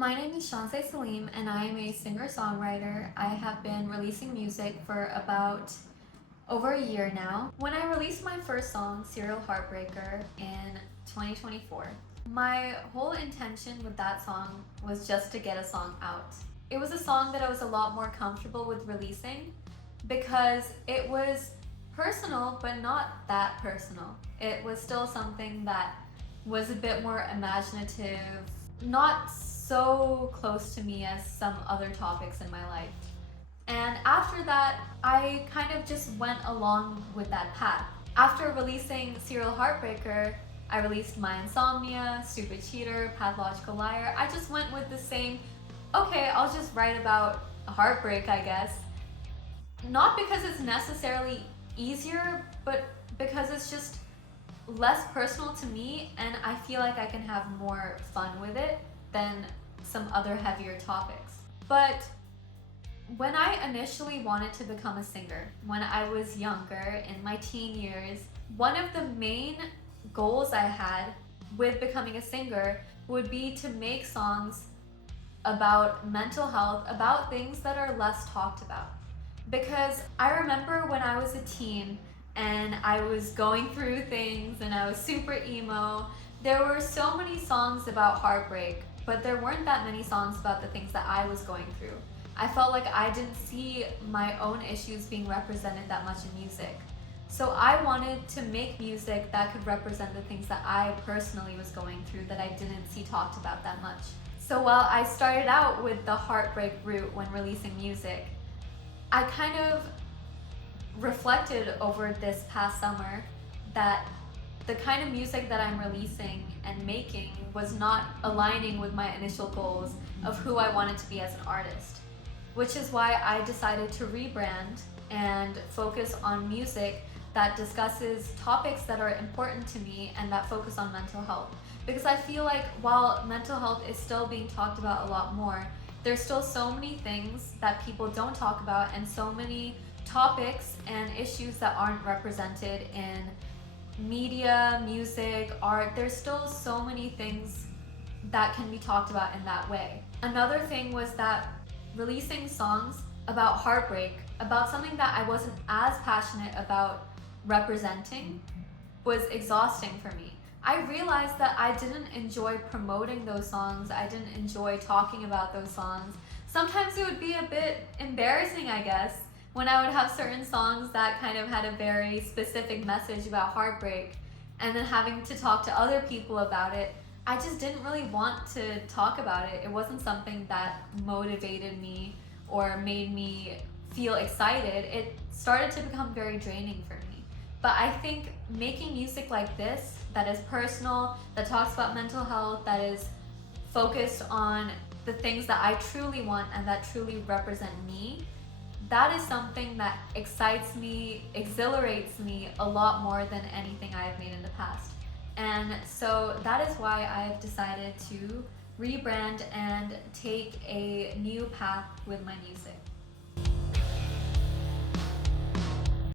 My name is Shanzeh Saleem and I am a singer-songwriter. I have been releasing music for about over a year now. When I released my first song, Serial Heartbreaker, in 2024, my whole intention with that song was just to get a song out. It was a song that I was a lot more comfortable with releasing because it was personal, but not that personal. It was still something that was a bit more imaginative, not so close to me as some other topics in my life. And after that, I kind of just went along with that path. After releasing Serial Heartbreaker, I released My Insomnia, Stupid Cheater, Pathological Liar. I just went with the same, okay, I'll just write about heartbreak, I guess. Not because it's necessarily easier, but because it's just less personal to me and I feel like I can have more fun with it than some other heavier topics. But when I initially wanted to become a singer, when I was younger, in my teen years, one of the main goals I had with becoming a singer would be to make songs about mental health, about things that are less talked about. Because I remember when I was a teen and I was going through things and I was super emo, there were so many songs about heartbreak, but there weren't that many songs about the things that I was going through. I felt like I didn't see my own issues being represented that much in music. So I wanted to make music that could represent the things that I personally was going through that I didn't see talked about that much. So while I started out with the heartbreak route when releasing music, I kind of reflected over this past summer that the kind of music that I'm releasing and making was not aligning with my initial goals of who I wanted to be as an artist. Which is why I decided to rebrand and focus on music that discusses topics that are important to me and that focus on mental health. Because I feel like while mental health is still being talked about a lot more, there's still so many things that people don't talk about and so many topics and issues that aren't represented in media, music, art. There's still so many things that can be talked about in that way. Another thing was that releasing songs about heartbreak, about something that I wasn't as passionate about representing, was exhausting for me. I realized that I didn't enjoy promoting those songs, I didn't enjoy talking about those songs. Sometimes it would be a bit embarrassing, I guess, when I would have certain songs that kind of had a very specific message about heartbreak and then having to talk to other people about it. I just didn't really want to talk about it. It wasn't something that motivated me or made me feel excited. It started to become very draining for me. But I think making music like this, that is personal, that talks about mental health, that is focused on the things that I truly want and that truly represent me, that is something that excites me, exhilarates me a lot more than anything I have made in the past. And so that is why I've decided to rebrand and take a new path with my music.